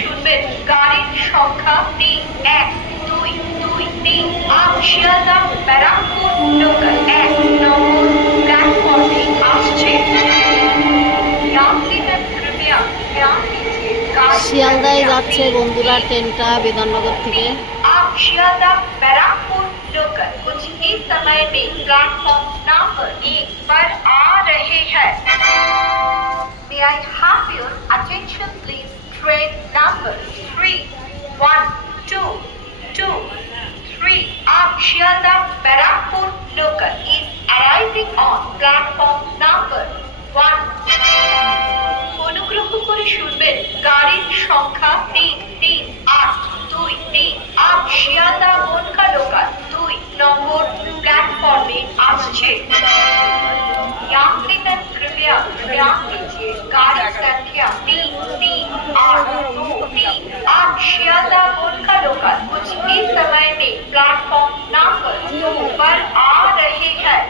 শুনবেন গাড়ির সংখ্যা 3 1 2 2 3 আপ শিয়ালদা ব্যারাকপুর লোকাল 1 নম্বর প্ল্যাটফর্মে আসছে। यात्रीगण कृपया ध्यान दीजिए শিয়ালদায় যাচ্ছে বন্ধুরা ট্রেনটা বিধাননগর থেকে। आप शियालदा बैराकपुर लोकल कुछ ही समय में प्लेटफॉर्म नंबर 1 पर आ रहे हैं। May I have your attention please? Train number 3 1 2 2 3 आप Sealdah Barrackpore local is arriving on platform number 1. অনুগ্রহ করে শুনবেন গাড়ির সংখ্যা 3 3 8 2 3 আপ শিয়ালদা বনকা লোকাল 2 নম্বর প্ল্যাটফর্মে আসছে। यात्रीगण कृपया ध्यान दीजिए गाड़ी संख्या 3 3 8 2 3 आप शियालदा बनका लोकल कुछ ही समय में प्लेटफॉर्म नंबर 2 पर आ रहे हैं।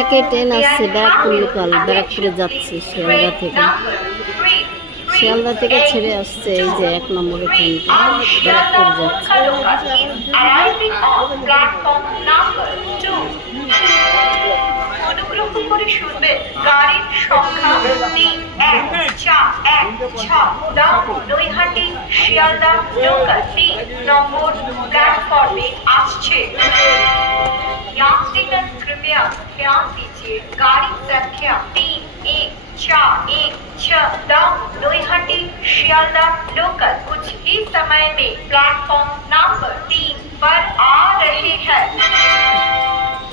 একে ট্রেন আসছে ব্যারাকপুর লোকাল, ব্যারাকপুরে যাচ্ছে শিয়ালদা থেকে। শিয়ালদা থেকে ছেড়ে আসছে এই যে 1 নম্বরের ট্রেনটা ব্যারাকপুর যাচ্ছে। অনুগ্রহ করে শুনবেন গাড়ির সংখ্যা 3 1 4 1 6 নৈহাটি শিয়ালদা লোকাল 3 নম্বর প্ল্যাটফর্মে আসছে। यात्रीगण कृपया ध्यान दीजिए गाड़ी संख्या 3 1 4 1 6 नोईहाटी शियालदा लोकल कुछ ही समय में प्लेटफॉर्म नंबर 3 पर आ रहे हैं।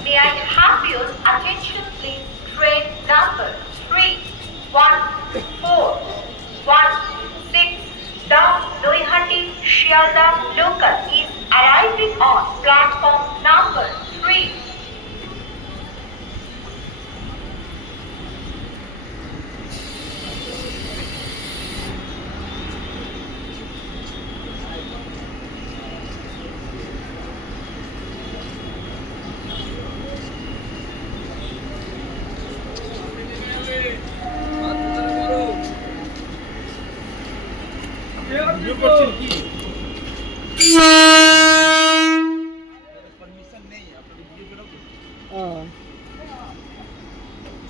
May I have your attention please? Train number 3 1 4 1 6 Naihati Sealdah local is arriving on platform number 3. O